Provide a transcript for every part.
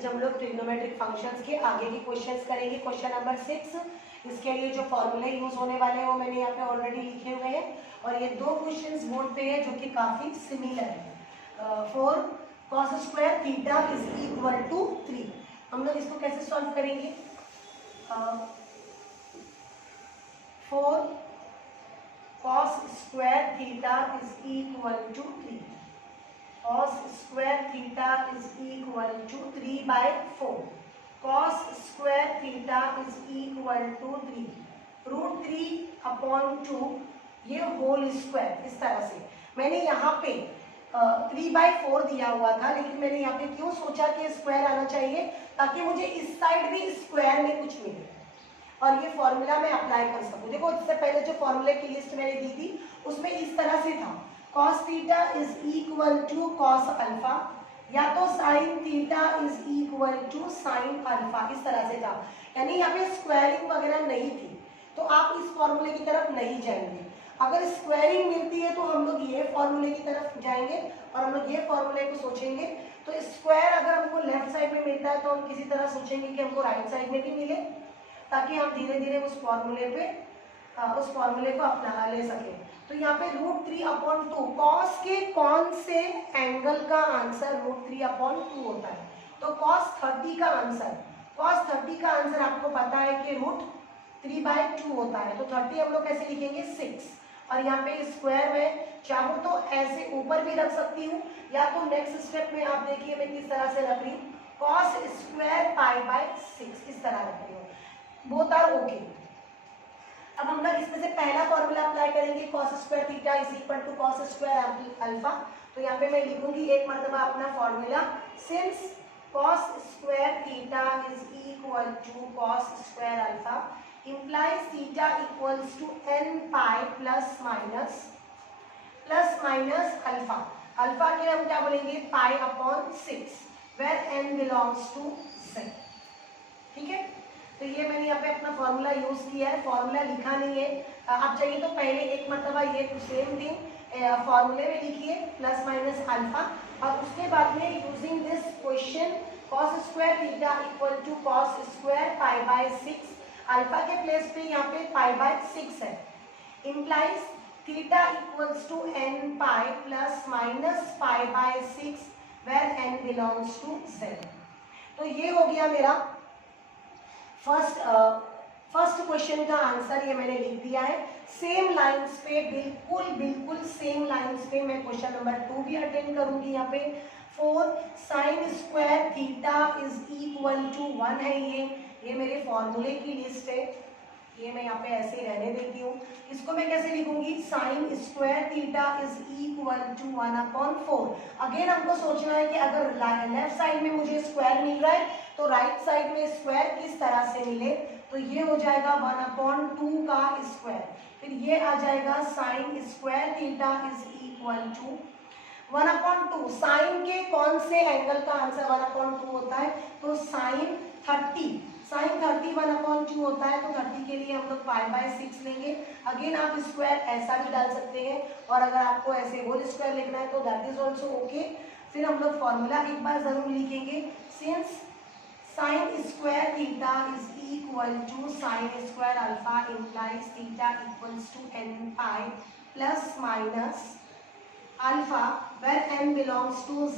आज हम लोग ट्रिग्नोमेट्रिक फंक्शंस के आगे के क्वेश्चंस करेंगे। क्वेश्चन नंबर 6, इसके लिए जो फॉर्मूले यूज होने वाले हैं वो मैंने यहाँ पे ऑलरेडी लिखे हुए हैं और ये दो क्वेश्चंस बोर्ड पे है जो कि काफी सिमिलर है। 4 cos square theta is equal to 3। हम लोग इसको कैसे सॉल्व करेंगे? 4 cos square theta is equal to 3। cos square theta is equal to 3/4. cos square theta is equal to 3 √3/2 ये होल स्क्वायर। इस तरह से मैंने यहाँ पे 3/4 दिया हुआ था, लेकिन मैंने यहाँ पे क्यों सोचा कि स्क्वायर आना चाहिए ताकि मुझे इस साइड भी स्क्वायर में कुछ मिले और ये फॉर्मूला मैं अप्लाई कर सकूं। देखो इससे पहले जो फॉर्मूले की लिस्ट मैंने दी थी उसमें इस तरह से था, cos theta is equal to cos alpha या तो sin theta is equal to sin alpha. इस तरह से था, यानी यहाँ पे स्क्वायरिंग वगैरह नहीं थी, तो आप इस फॉर्मूले की तरफ नहीं जाएंगे। अगर स्क्वायरिंग मिलती है तो हम लोग ये फॉर्मूले की तरफ जाएंगे और हम लोग ये फॉर्मूले को सोचेंगे। तो स्क्वायर अगर हमको लेफ्ट साइड में मिलता है तो हम किसी तरह सोचेंगे कि हमको राइट साइड में भी मिले, ताकि हम धीरे धीरे उस फॉर्मूले को अपना ले सके। तो यहाँ पे √3/2 cos के कौन से एंगल का आंसर √3/2 होता है? तो cos 30 का आंसर आपको पता है कि √3/2 होता है। तो 30 हम लोग कैसे लिखेंगे? 6। और यहाँ पे स्क्वायर में चाहो तो ऐसे ऊपर भी रख सकती हूँ, या तो नेक्स्ट स्टेप में आप देखिए मैं किस तरह से रख रही हूँ, cos स्क्वायर π/6 इस तरह रख रही हूँ। Both are okay. अब हम लोग इसमें से पहला फॉर्मूला अप्लाई करेंगे, cos square theta is equal to cos square alpha. तो यहाँ पे मैं लिखूंगी एक मरतबा अपना formula, since cos square theta is equal to cos square alpha implies theta equals to n pi plus minus alpha. Alpha के हम क्या बोलेंगे? π/6 where n belongs to z। ठीक है, तो ये मैंने यहाँ पे अपना फॉर्मूला यूज किया है, फॉर्मूला लिखा नहीं है। आप चाहिए तो पहले एक मरतबा ये सेम थिंग फॉर्मूले में लिखिए प्लस माइनस अल्फा, और उसके बाद में using this question cos square theta equal to cos square π/6, alpha के प्लेस पे यहाँ पे π/6 है, implies theta equals to n pi plus minus π/6 where n belongs to z। तो ये हो गया मेरा फर्स्ट क्वेश्चन का आंसर, ये मैंने लिख दिया है। सेम लाइंस पे बिल्कुल सेम लाइंस पे मैं क्वेश्चन नंबर 2 भी अटेंड करूंगी। यहाँ पे 4 sin square theta is equal to 1 है। ये मेरे फॉर्मूले की लिस्ट है, ये मैं यहाँ पे ऐसे ही रहने देती हूँ। इसको मैं कैसे लिखूंगी? sin square theta is equal to 1/4। Again हमको सोचना है कि अगर लेफ्ट साइड में मुझे स्क्वायर मिल रहा है तो राइट साइड में स्क्वायर किस तरह से मिले। तो ये हो जाएगा 1/2 का स्क्वायर, फिर ये आ जाएगा sin square theta is equal to 1/2। Sine के कौन से एंगल का आंसर 1/2 होता है? तो sin 30 1/2 होता है, तो 30 के लिए हम लोग π/6 लेंगे। अगेन आप स्क्वायर ऐसा भी डाल सकते हैं, और अगर आपको ऐसे होल स्क्वायर लिखना है तो दैट इज ऑल्सो ओके। फिर हम लोग फॉर्मूला एक बार जरूर लिखेंगे, since sin square theta is equal to sin square alpha implies theta equals to n pi plus minus alpha where n belongs to z।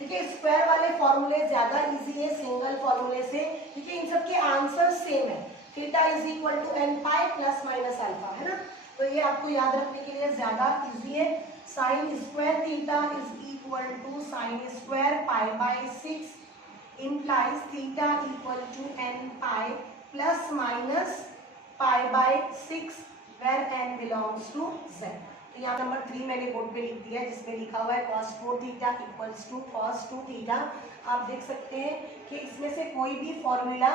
देखिए स्क्वायर वाले फॉर्मूले ज्यादा इजी है सिंगल फॉर्मूले से, क्योंकि इन सब के आंसर सेम है। Theta is equal to n pi plus minus alpha, है ना, तो ये आपको याद रखने के लिए ज्यादा इजी है। sin square theta is equal to sin square π/6 implies theta equal to n pi plus minus π/6 where n belongs to z। तो यहाँ नंबर 3 मैंने बोर्ड पे लिख दिया है, जिसमें लिखा हुआ है cos 4 theta equals to cos 2 theta. आप देख सकते हैं कि इसमें से कोई भी फॉर्मूला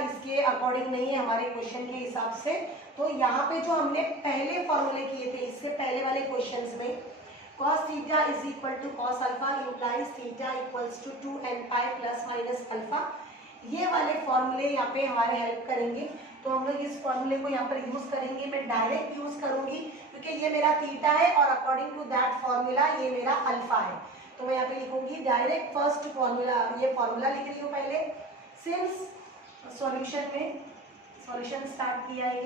इसके अकॉर्डिंग नहीं है हमारे क्वेश्चन के हिसाब से। तो यहाँ पे जो हमने पहले फॉर्मूले किए थे इससे पहले वाले क्वेश्चंस में cos theta is equal to cos alpha implies theta equals to 2n pi plus minus alpha, ये वाले फॉर्मूले यहाँ पे हमारे हेल्प करेंगे। तो हम लोग इस फॉर्मूले को यहाँ पर यूज करेंगे, मैं डायरेक्ट यूज करूंगी क्योंकि ये मेरा थीटा है और अकॉर्डिंग टू दैट फॉर्मूला ये मेरा अल्फा है। तो मैं यहाँ पे लिखूंगी डायरेक्ट फर्स्ट फॉर्मूला, ये फॉर्मूला लिख रही हूँ पहले। सिंस सॉल्यूशन में सॉल्यूशन स्टार्ट किया है,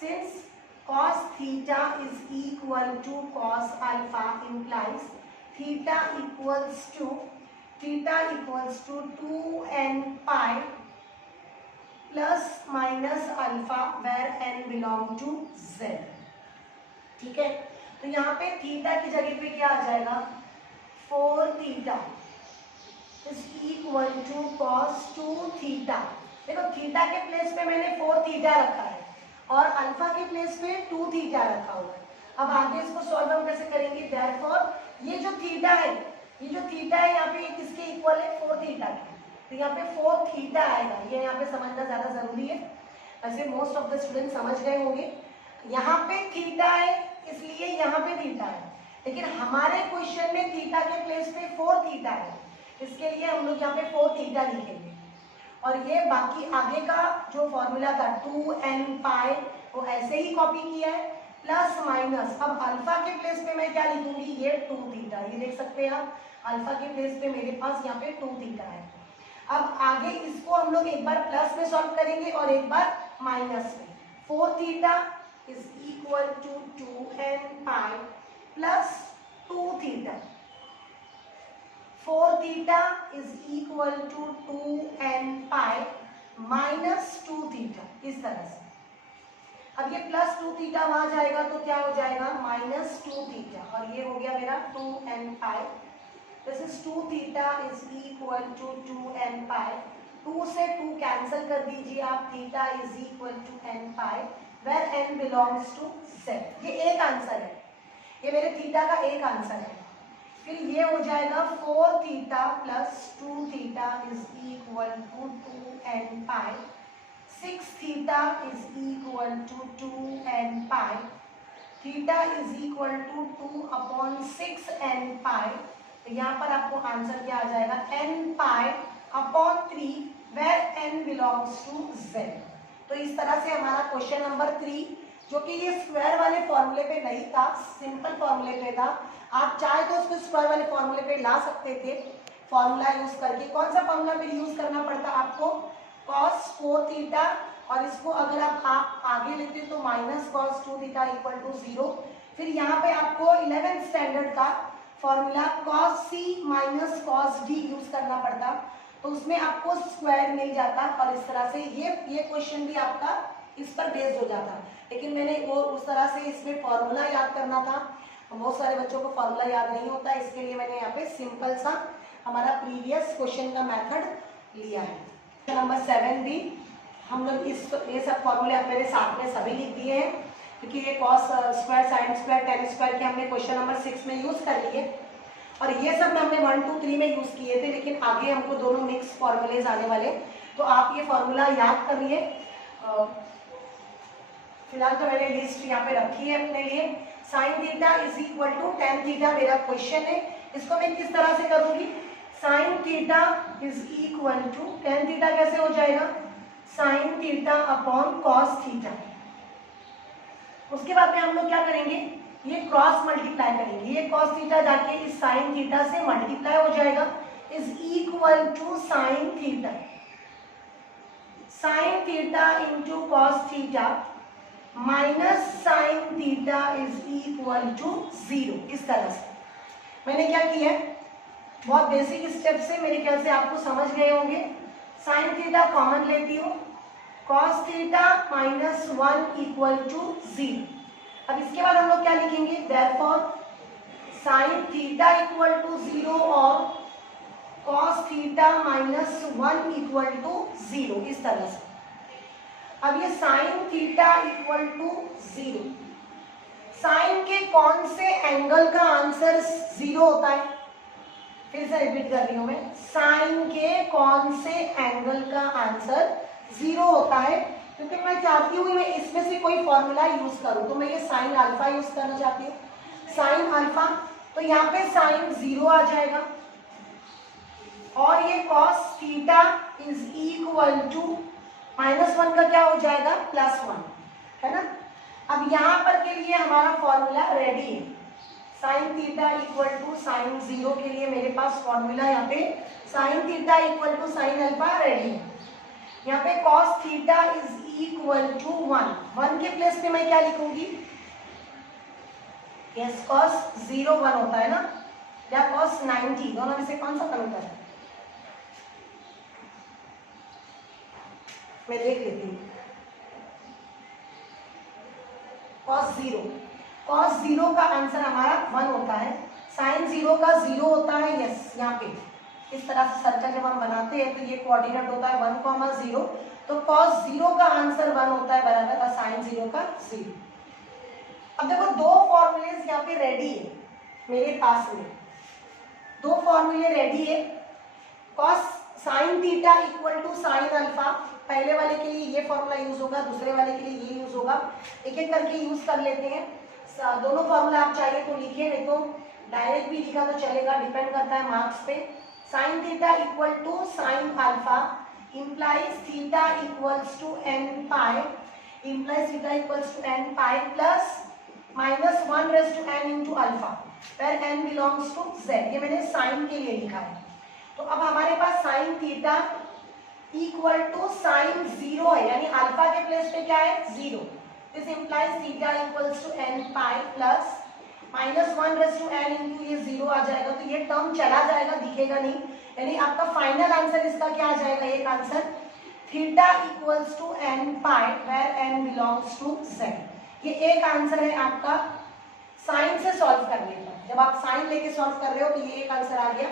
since cos theta is equal to cos alpha implies theta equals to 2n pi plus minus alpha where n belong to z। ठीक है, तो यहाँ पे थीटा की जगह पे क्या आ जाएगा, 4 theta is equal to cos 2 theta. देखो थीटा के प्लेस पे मैंने 4 थीटा रखा है और अल्फा के प्लेस पे 2 थीटा रखा हुआ है। अब आगे इसको सॉल्व हम कैसे करेंगे, देयरफॉर ये जो थीटा है, ये जो थीटा है यहाँ पे किसके इक्वल है, 4 थीटा के, तो यहाँ पे 4 थीटा आएगा। ये यहाँ पे समझना ज्यादा जरूरी है, वैसे मोस्ट ऑफ द स्टूडेंट समझ गए होंगे। यहाँ पे थीटा है इसलिए यहाँ पे थीटा है, लेकिन हमारे क्वेश्चन में थीटा के प्लेस पे 4 थीटा है, इसके लिए हम लोग यहाँ पे 4 थीटा लिखेंगे। और ये बाकी आगे का जो फॉर्मूला था 2n पाई वो ऐसे ही कॉपी किया है, प्लस माइनस। अब अल्फा के प्लेस पे मैं क्या लिखूंगी, ये 2 थीटा, ये देख सकते हैं आप, अल्फा के प्लेस पे मेरे पास यहाँ पे 2 थीटा है। अब आगे इसको हम लोग एक बार प्लस में सॉल्व करेंगे और एक बार माइनस में। 4 theta is equal to 2n pi plus 2 theta, 4 theta is equal to 2n pi minus 2 theta, इस तरह से। अब ये प्लस 2 थीटा वहां जाएगा तो क्या हो जाएगा, माइनस 2 थीटा, और ये हो गया मेरा 2n pi. This is 2 theta is equal to 2n pi, 2 से 2 कैंसिल कर दीजिए आप, theta is equal to n pi where n belongs to z। ये एक आंसर है, ये मेरे थीटा का एक आंसर है। फिर ये हो जाएगा 4 theta plus 2 theta is equal to 2n pi, 6 theta is equal to 2n pi, theta is equal to 2/6n pi. तो यहाँ पर आपको आंसर क्या आ जाएगा, n pi upon 3 where n belongs to z। तो इस तरह से हमारा क्वेश्चन नंबर 3, जो कि ये स्क्वायर वाले फॉर्मूले पे नहीं था, सिंपल फॉर्मूले पे था, आप चाहे तो उसको स्क्वायर वाले फॉर्मूले पे ला सकते थे फॉर्मूला यूज करके। कौन सा फॉर्मूला फिर यूज करना पड़ता आपको, cos 4 थीटा, और इसको अगर आप आगे लेते हो तो minus cos 2 theta equal to 0। फिर यहाँ पे आपको 11th स्टैंडर्ड का formula cos c minus cos d use करना पड़ता, तो उसमें आपको स्क्वायर मिल जाता, और इस तरह से ये क्वेश्चन भी आपका इस पर बेस्ड हो जाता। लेकिन मैंने वो उस तरह से इसमें फॉर्मूला याद करना था, बहुत सारे बच्चों को फॉर्मूला याद नहीं होता, इसके लिए मैंने यहाँ पे सिंपल सा हमारा प्रीवियस क्वेश्चन का मेथड लिया है। क्वेश्चन नंबर 7 भी हम लोग ये सब फॉर्मूले मेरे साथ में सभी लिख दिए हैं, क्योंकि ये cos square sine square ten square के हमने क्वेश्चन नंबर 6 में यूज कर लिए, और ये सब हमने 1 2 3 में यूज किए थे, लेकिन आगे हमको दोनों मिक्स फॉर्मूलेज आने वाले, तो आप ये फॉर्मूला याद करिए। फिलहाल तो मैंने लिस्ट यहाँ पे रखी है अपने लिए। Sine theta is equal to tan theta मेरा क्वेश्चन है, इसको मैं किस तरह से करूंगी, sine theta is equal to tan theta कैसे हो जाएगा, sine theta upon cos theta. उसके बाद में हम लोग क्या करेंगे, ये क्रॉस मल्टीप्लाई करेंगे, ये कॉस थीटा जाके इस साइन थीटा से मल्टीप्लाई हो जाएगा, is equal to sine theta, sine theta into cos theta minus sine theta is equal to 0। इस तरह से मैंने क्या किया है, बहुत बेसिक स्टेप से मेरे ख्याल से आपको समझ गए होंगे। साइन थीटा कॉमन लेती हूँ, cos theta minus 1 equal to 0। अब इसके बाद हम लोग क्या लिखेंगे, therefore sine theta equal to 0 और cos theta minus 1 equal to 0, इस तरह से। अब ये sine theta equal to 0, sine के कौन से एंगल का आंसर 0 होता है, फिर से रिपीट कर रही हूं मैं, साइन के कौन से एंगल का आंसर 0 होता है, क्योंकि मैं चाहती हूँ मैं इसमें से कोई फॉर्मूला यूज करूं, तो मैं ये साइन अल्फा यूज करना चाहती हूँ, साइन अल्फा, तो यहाँ पे साइन 0 आ जाएगा, और ये cos theta is equal to -1 का क्या हो जाएगा, +1, है ना। अब यहाँ पर के लिए हमारा फॉर्मूला रेडी है, sine theta equal to sine 0 के लिए मेरे पास फॉर्मूला यहाँ पे sine theta equal to sine alpha ready है। यहाँ पे cos theta is equal to 1 के प्लेस पे मैं क्या लिखूंगी, यस कॉस 0 1 होता है ना, या कॉस 90, दोनों में से कौन सा कम है, मैं देख लेती हूँ। कॉस 0 का आंसर हमारा 1 होता है, साइन 0 का 0 होता है, यस यहाँ पे इस तरह से सर्कल जब हम बनाते हैं तो ये कोऑर्डिनेट होता है 1,0, तो कॉस 0 का आंसर 1 होता है बराबर और साइन 0 का 0। अब देखो दो फॉर्मूलेस यहाँ पे रेडी है मेरे पास में, दो फॉर्मूले रेडी है। Cos sine theta equal to sine alpha, पहले वाले के लिए ये फॉर्मूला यूज होगा, दूसरे वाले के लिए ये यूज होगा, एक एक करके यूज कर लेते हैं। दोनों फॉर्मूला आप चाहिए तो लिखिए, नहीं तो डायरेक्ट भी लिखा तो चलेगा, डिपेंड करता है मार्क्स पे। Sine theta equal to sine alpha implies theta equals to n pi, implies theta equals to n pi plus minus 1 raised to n into alpha where n belongs to z, ये मैंने sign के लिए लिखा है। तो अब हमारे पास sine theta equal to sine 0 है, यानी अल्फा के प्लेस पे क्या है 0, this implies theta equals to n pi plus minus 1 raise to n into ये 0 आ जाएगा, तो ये टर्म चला जाएगा, दिखेगा नहीं, यानी आपका फाइनल आंसर इसका क्या आ जाएगा, एक answer theta equals to n pi where n belongs to z। ये एक आंसर है आपका साइन से सॉल्व करने का, जब आप साइन लेके सॉल्व कर रहे हो तो ये एक आंसर आ गया।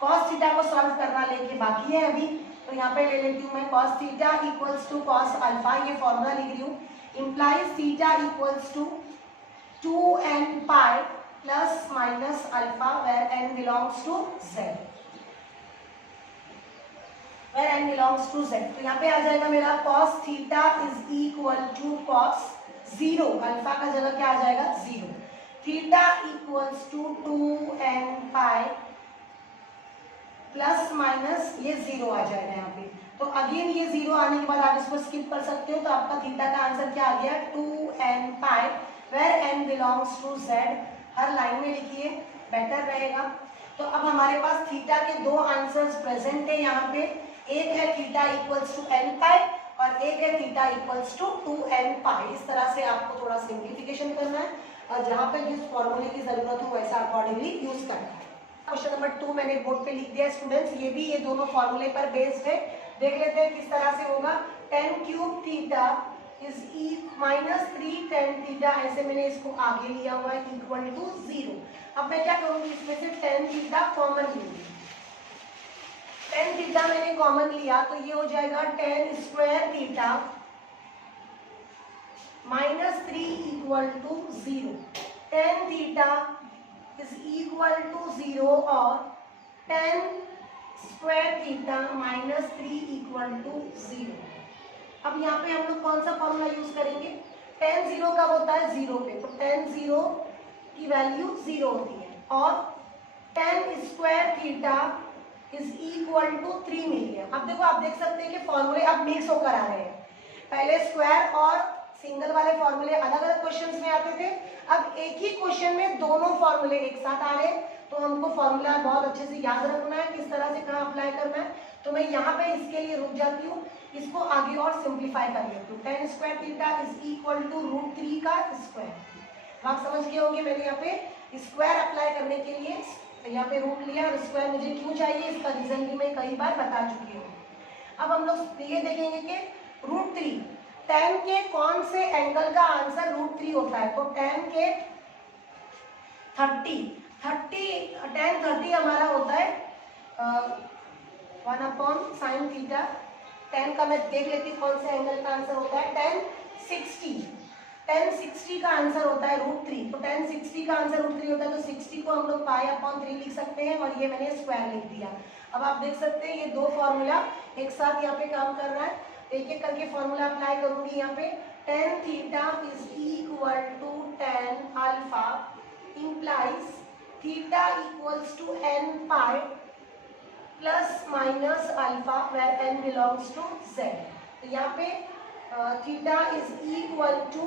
कॉस थीटा को सॉल्व करना लेके बाकी है अभी, तो यहाँ पे ले लेती हूँ मैं cos theta equals to cos alpha, ये फॉर्मूला लिख रही हूँ, implies theta equals to 2n pi plus minus alpha where n belongs to z, where n belongs to z। तो यहाँ पे आ जाएगा मेरा cos theta is equal to cos 0, alpha का जगह क्या आ जाएगा 0, theta equals to 2n pi plus minus ये 0 आ जाएगा यहाँ पे। तो अगेन ये 0 आने के बाद आप इसको स्किप कर सकते हो, तो आपका थीटा का आंसर क्या आ गया 2n pi where n belongs to z, हर लाइन में लिखिए बेटर रहेगा। तो अब हमारे पास थीटा के दो आंसर्स प्रेजेंट है यहाँ पे, एक है थीटा इक्वल्स टू n पाई और एक है थीटा इक्वल्स टू 2n पाई। इस तरह से आपको थोड़ा सिंप्लीफिकेशन करना है और जहाँ पे जिस फॉर्मूले की जरूरत हो वैसा अकॉर्डिंगली यूज करना है। क्वेश्चन नंबर 2 मैंने बोर्ड पे लिख दिया स्टूडेंट्स, ये भी ये दोनों फॉर्मूले पर बेस्ड है। देख लेते हैं किस तरह से होगा। tan cube theta is minus 3 tan theta, ऐसे मैंने इसको आगे लिया हुआ है इक्वल टू 0। अब मैं क्या करूंगी, इसमें से tan थीटा कॉमन लूंगी। tan थीटा मैंने कॉमन लिया तो ये हो जाएगा tan square theta minus 3 equal to 0। tan theta is equal to 0 और tan square theta minus 3 equal to 0। अब यहाँ पे हम लोग कौन सा फॉर्मूला यूज करेंगे, tan 0 कब होता है 0 पे, तो tan 0 की वैल्यू 0 होती है और tan square theta is equal to 3 मिल गया। अब देखो आप देख सकते हैं कि फॉर्मूले अब मिक्स होकर आ रहे हैं, पहले स्क्वायर और सिंगल वाले फॉर्मूले अलग अलग क्वेश्चंस में आते थे, अब एक ही क्वेश्चन में दोनों फॉर्मूले एक साथ आ रहे हैं। तो हमको फॉर्मूला बहुत अच्छे से याद रखना है, किस तरह से कहाँ अप्लाई करना है। तो मैं यहाँ पे इसके लिए रुक जाती हूँ, इसको आगे और सिंप्लीफाई कर लेती हूँ। tan square theta is equal to √3 का स्क्वायर। आप समझ गए होंगे मैंने यहाँ पे स्क्वायर अप्लाई करने के लिए यहाँ पे रूट लिया और स्क्वायर मुझे क्यों चाहिए, इसका रीजन भी मैं कई बार बता चुकी हूँ। अब हम लोग ये देखेंगे कि √3 tan के कौन से एंगल का आंसर √3 होता है, तो tan के tan 30 हमारा होता है 1/sin थीटा। tan का मैं देख लेती हूँ कौन से एंगल का आंसर होता है, tan 60 का आंसर होता है √3। तो tan 60 का आंसर √3 होता है, तो 60 को हम लोग π/3 लिख सकते हैं और ये मैंने स्क्वायर लिख दिया। अब आप देख सकते हैं ये दो फॉर्मूला एक साथ यहाँ पे काम कर रहा है, एक एक करके फॉर्मूला अप्लाई करूंगी यहाँ पे। tan theta is equal to tan alpha implies theta equals to n pi plus minus alpha where n belongs to z। तो यहाँ पे theta is equal to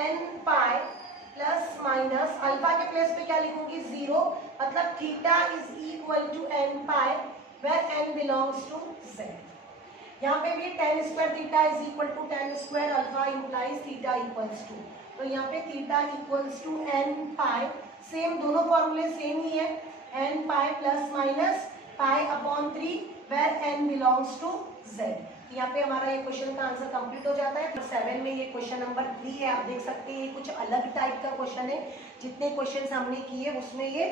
n pi plus minus alpha के place पे क्या लिखूंगी 0, मतलब theta is equal to N pi where N belongs to z। यहाँ पे भी tan square theta is equal to tan square alpha implies theta equals to, तो यहाँ पे theta equals to N pi, same दोनों फॉर्मूले सेम ही है, N pi plus minus pi upon 3 where N belongs to z। यहाँ पे हमारा ये क्वेश्चन का आंसर कंप्लीट हो जाता है। 7 में ये क्वेश्चन नंबर 3 है, आप देख सकते हैं ये कुछ अलग टाइप का क्वेश्चन है, जितने क्वेश्चन हमने किए उसमें ये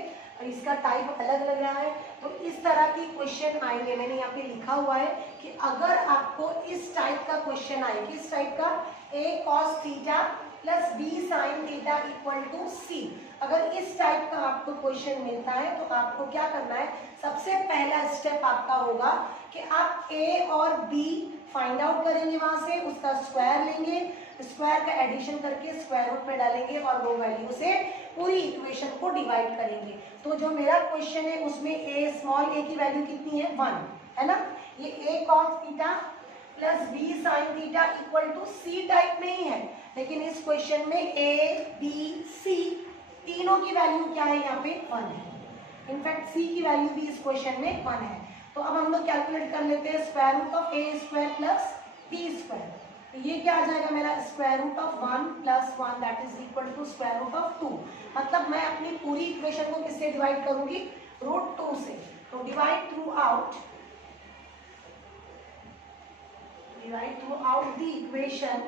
इसका टाइप अलग लग रहा है। तो इस तरह की क्वेश्चन आएंगे, मैंने यहाँ पे लिखा हुआ है कि अगर आपको इस टाइप का क्वेश्चन आए, किस टाइप का, a cos theta plus b sin theta equal to c, अगर इस टाइप का आपको क्वेश्चन मिलता है तो आपको क्या करना है, सबसे पहला स्टेप आपका होगा कि आप a और b फाइंड आउट करेंगे, वहां से उसका स्क्वायर लेंगे, स्क्वायर का एडिशन करके स्क्वायर रूट में डालेंगे और वो वैल्यू से पूरी इक्वेशन को डिवाइड करेंगे। तो जो मेरा क्वेश्चन है उसमें a स्मॉल a की वैल्यू कितनी है 1, है ना, ये a cos theta plus b sin theta equal to c type में ही है, लेकिन इस क्वेश्चन में a b c तीनों की वैल्यू क्या है, यहाँ पे 1 है, इनफैक्ट c की वैल्यू भी इस क्वेश्चन में 1 है। तो अब हम लोग कैलकुलेट कर लेते हैं square root of a square plus b square, तो ये क्या आ जाएगा मेरा square root of 1 plus 1 that is equal to square root of 2, मतलब मैं अपनी पूरी इक्वेशन को किससे डिवाइड करूंगी, रूट 2 से। तो divide throughout the equation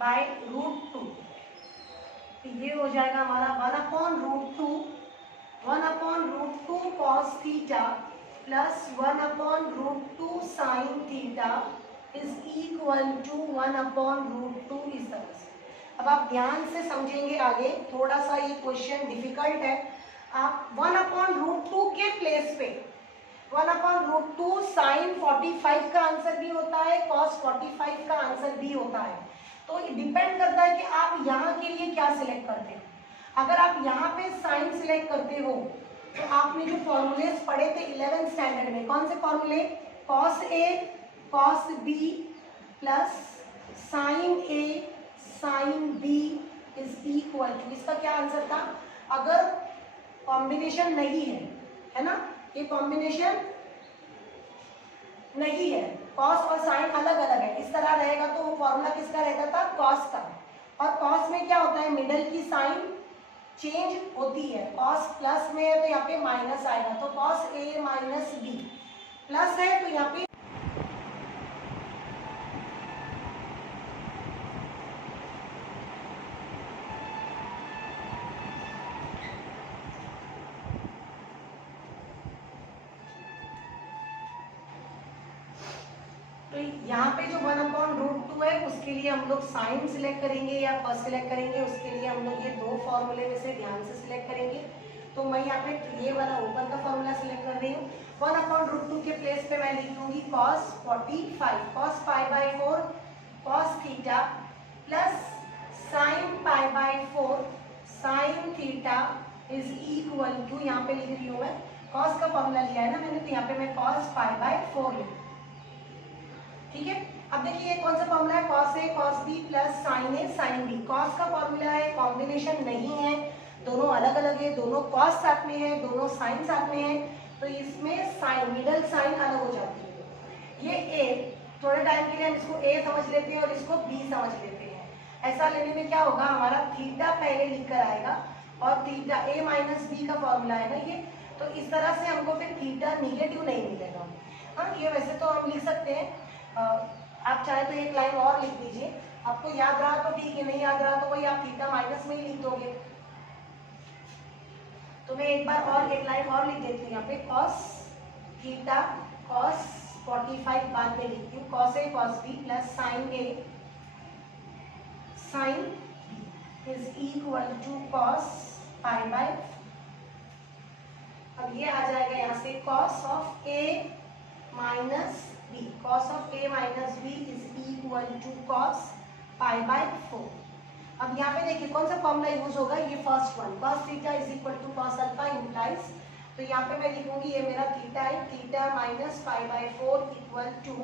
by root 2, तो ये हो जाएगा हमारा 1 अपॉन रूट 2 cos थीटा प्लस 1 अपॉन root 2 sine theta is equal to 1 अपॉन रूट 2 इस तरह से। अब आप ध्यान से समझेंगे आगे, थोड़ा सा ये क्वेश्चन डिफिकल्ट है। आप 1 अपॉन रूट 2 के प्लेस पे 1 अपॉन रूट 2 साइन 45 का आंसर भी होता है, cos 45 का आंसर भी होता है, तो डिपेंड करता है कि आप यहाँ के लिए क्या सिलेक्ट करते हो। अगर आप यहाँ पे साइन सिलेक्ट करते हो तो आपने जो फॉर्मूलेस पढ़े थे 11th स्टैंडर्ड में, कौन से फॉर्मूले, cos A cos B plus sine A sine B is equal to, इसका क्या आंसर था, अगर कॉम्बिनेशन नहीं है ना, ये कॉम्बिनेशन नहीं है, cos और साइन अलग अलग है, इस तरह रहेगा तो वो फॉर्मूला किसका रहता था, cos का, और cos में क्या होता है, मिडल की साइन चेंज होती है, cos प्लस में है तो यहाँ पे माइनस आएगा, तो cos A minus B plus है तो यहाँ पे यहाँ पे जो 1 अपॉन रूट 2 है उसके लिए हम लोग साइन सिलेक्ट करेंगे या cos सिलेक्ट करेंगे, उसके लिए हम लोग ये दो फॉर्मूले में से ध्यान से सिलेक्ट करेंगे। तो मैं यहाँ पे ये वाला ऊपर का फॉर्मूला सिलेक्ट कर रही हूँ, 1 अपॉन रूट 2 के प्लेस पे मैं लिख दूंगी cos 45 cos pi by 4 cos theta plus sine pi by 4 sine theta is equal to, यहाँ पे लिख रही हूँ मैं cos का फॉर्मूला लिया है ना मैंने, तो यहाँ पे मैं cos पाई बाई 4 लिखूँ, ठीक है। अब देखिए ये कौन सा फॉर्मूला है, cos A cos B plus sine A sine B, cos का फॉर्मूला है, कॉम्बिनेशन नहीं है, दोनों अलग अलग है, दोनों cos साथ में है, दोनों साइन साथ में है, तो इसमें साइन मिडल साइन अलग हो जाती है। ये A, थोड़े टाइम के लिए हम इसको A समझ लेते हैं और इसको B समझ लेते हैं। ऐसा लेने में क्या होगा, हमारा थीटा पहले लिख कर आएगा और थीटा A माइनस B का फॉर्मूला है ना ये, तो इस तरह से हमको फिर थीटा निगेटिव नहीं मिलेगा। हाँ, ये वैसे तो हम लिख सकते हैं, आप चाहे तो एक लाइन और लिख दीजिए, आपको याद रहा तो ठीक है, नहीं याद रहा तो वही आप थीटा माइनस में ही लिख दोगे। तो मैं एक बार और एक लाइन और लिख देती हूँ यहाँ पे, cos थीटा cos 45 बाद में लिखती हूँ, cos A cos B plus sine A sine B is equal to cos pi by, अब ये आ जाएगा यहाँ से cos of A minus B, cos of A minus B is equal to cos pi by 4। अब यहाँ पे देखिए कौन सा फॉर्मूला यूज होगा, ये first one, cos theta is equal to cos alpha implies, तो यहाँ पे मैं लिखूंगी ये मेरा थीटा है, theta minus pi by 4 equal to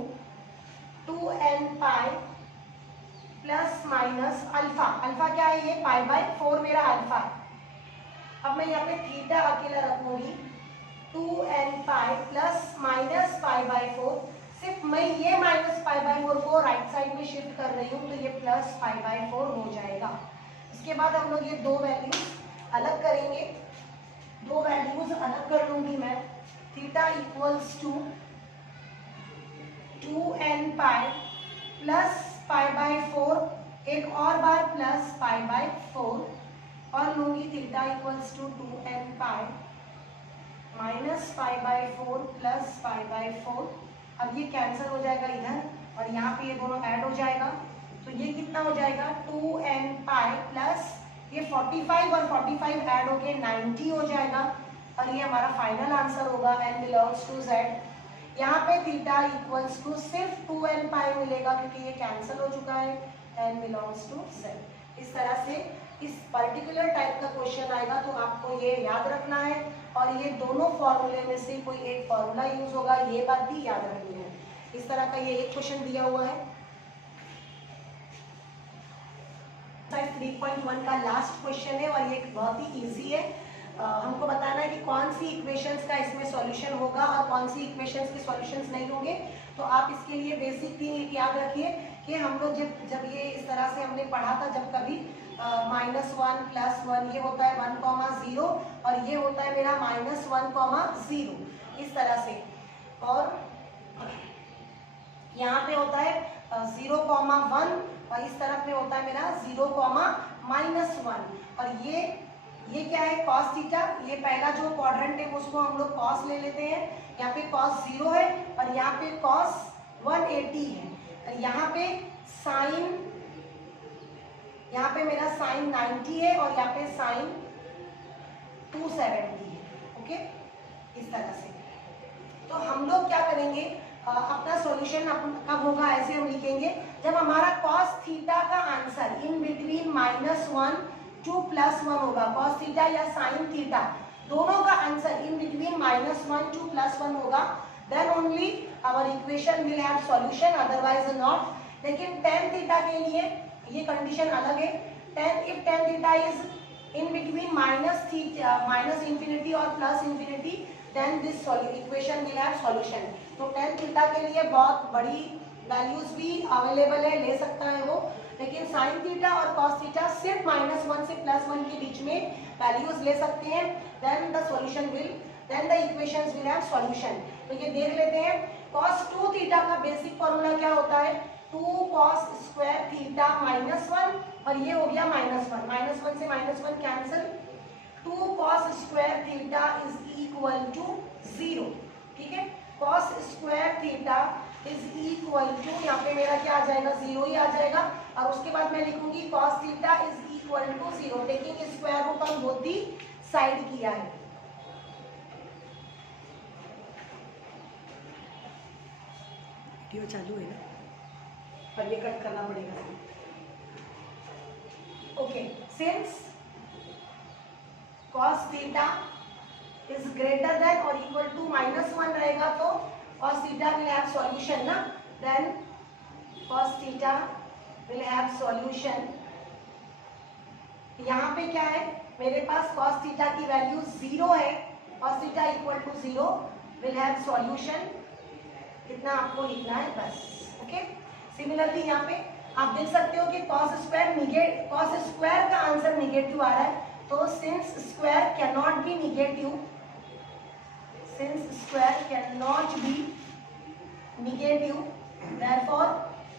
2n pi plus minus alpha, alpha क्या है ये π/4 मेरा अल्फा है। अब मैं यहाँ पे थीटा अकेला रखूंगी 2n पाई प्लस माइनस π/4, सिर्फ मैं ये माइनस π/4 को राइट साइड में शिफ्ट कर रही हूँ तो ये प्लस π/4 हो जाएगा। इसके बाद हम लोग ये दो वैल्यूज अलग करेंगे, दो वैल्यूज अलग कर लूंगी मैं। Theta equals to 2n pi plus π/4, एक और बार प्लस π/4 और लूंगी theta equals to 2n pi minus π/4 plus π/4। अब ये कैंसिल हो जाएगा इधर और यहाँ पे ये दोनों ऐड हो जाएगा तो ये कितना हो जाएगा 2n पाई प्लस ये 45 और 45 ऐड होके 90 हो जाएगा और ये हमारा फाइनल आंसर होगा n बिलोंग्स टू z। यहाँ पे थीटा इक्वल्स टू सिर्फ 2n पाई मिलेगा क्योंकि ये कैंसिल हो चुका है, n बिलोंग्स टू z। इस तरह से इस पर्टिकुलर टाइप का क्वेश्चन आएगा तो आपको ये याद रखना है और ये दोनों फॉर्मूले में से कोई एक फॉर्मूला यूज होगा, ये बात भी याद रखनी है। इस तरह का ये एक क्वेश्चन दिया हुआ है। 3.1 का लास्ट क्वेश्चन है और ये बहुत ही इजी है। हमको बताना है कि कौन सी इक्वेशंस का इसमें सॉल्यूशन होगा और कौन सी इक्वेशंस के सॉल्यूशंस नहीं होंगे। तो आप इसके लिए बेसिक थिंग याद रखिए कि हम लोग जब ये इस तरह से हमने पढ़ा था, जब कभी -1 +1 ये होता है 1,0 और ये होता है मेरा -1,0 इस तरह से, और यहाँ पे होता है 0,1 और इस तरफ में होता है मेरा 0,-1 और ये क्या है cos थीटा। ये पहला जो क्वाड्रेंट है उसको हम लोग cos ले लेते हैं, यहाँ पे cos 0 है और यहाँ पे cos 180 है और यहाँ पे साइन, यहाँ पे मेरा साइन 90 है और यहाँ पे साइन 270 है। ओके, इस तरह से तो हम लोग क्या करेंगे, अपना सॉल्यूशन कब होगा ऐसे हम लिखेंगे जब हमारा cos थीटा का आंसर इन बिटवीन -1 to +1 होगा। cos थीटा या sin थीटा दोनों का आंसर इन बिटवीन -1 to +1 होगा, then only our equation will have solution, otherwise not. लेकिन tan थीटा के लिए ये कंडीशन अलग है। If tan theta is in between -∞ और +∞, then this equation will have solution. तो tan थीटा के लिए बहुत बड़ी वैल्यूज भी अवेलेबल है, ले सकता है वो, लेकिन sin थीटा और cos थीटा सिर्फ -1 से +1 के बीच में वैल्यूज ले सकते हैं, then the equations will have solution. तो ये देख लेते हैं। cos 2 थीटा का बेसिक फॉर्मूला क्या होता है, 2 cos स्क्वायर थीटा -1 और ये हो गया -1, -1 से -1 cancel, 2 cos square theta is equal to 0। ठीक है, cos square theta is equal to, यहाँ पे मेरा क्या आ जाएगा 0 ही आ जाएगा और उसके बाद मैं लिखूंगी cos theta is equal to 0, taking square root on both the side किया है। वीडियो चालू है ना, पर ये कट करना पड़ेगा। Okay, since cos theta is greater than और इक्वल टू -1 रहेगा तो cos theta will have solution ना, then cos theta will have solution। यहाँ पे क्या है मेरे पास cos theta की वैल्यू 0 है, cos theta equal to 0 will have solution, कितना आपको लिखना है बस। ओके, सिमिलरली यहाँ पे आप देख सकते हो कि cos स्क्वायर का आंसर निगेटिव आ रहा है, तो since square can not be negative, since square cannot be negative, therefore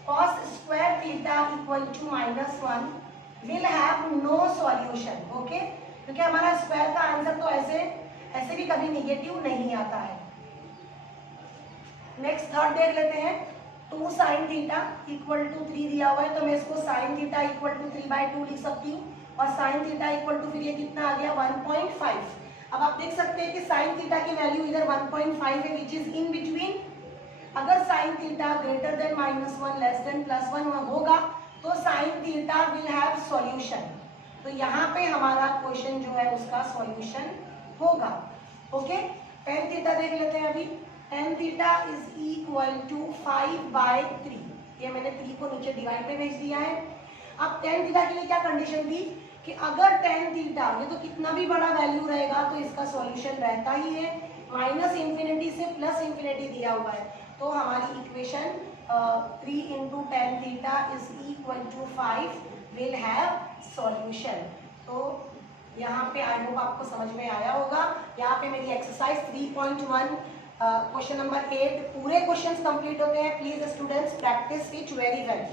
cos square theta equal to -1 will have no solution। okay, क्योंकि हमारा स्क्वायर का आंसर तो ऐसे भी कभी निगेटिव नहीं आता है। नेक्स्ट थर्ड देख लेते हैं, 2 sin थीटा इक्वल टू 3 दिया हुआ है तो मैं इसको sin थीटा इक्वल टू 3/2 लिख सकती हूँ और sin थीटा इक्वल टू फिर ये कितना आ गया 1.5। अब आप देख सकते हैं कि sin थीटा की वैल्यू इधर 1.5 है विच इज इन बिटवीन। अगर sin theta greater than -1 less than +1 होगा तो sin theta will have solution. तो यहाँ पे हमारा क्वेश्चन जो है उसका सॉल्यूशन होगा। ओके, tan थीटा देख लेते हैं अभी। tan theta is equal to 5/3, ये मैंने 3 को नीचे डिवाइड में भेज दिया है। अब टेन थीटा के लिए क्या कंडीशन थी कि अगर टेन थीटा, ये तो कितना भी बड़ा वैल्यू रहेगा तो इसका सॉल्यूशन रहता ही है, माइनस इंफिनिटी से प्लस इंफिनिटी दिया हुआ है, तो हमारी equation 3 into tan theta is equal to 5 will have solution. तो यहाँ पे आई होप आपको समझ में आया होगा। यहाँ पे मेरी एक्सरसाइज 3.1 क्वेश्चन नंबर 8 पूरे क्वेश्चंस कंप्लीट होते हैं। Please students practice it very well.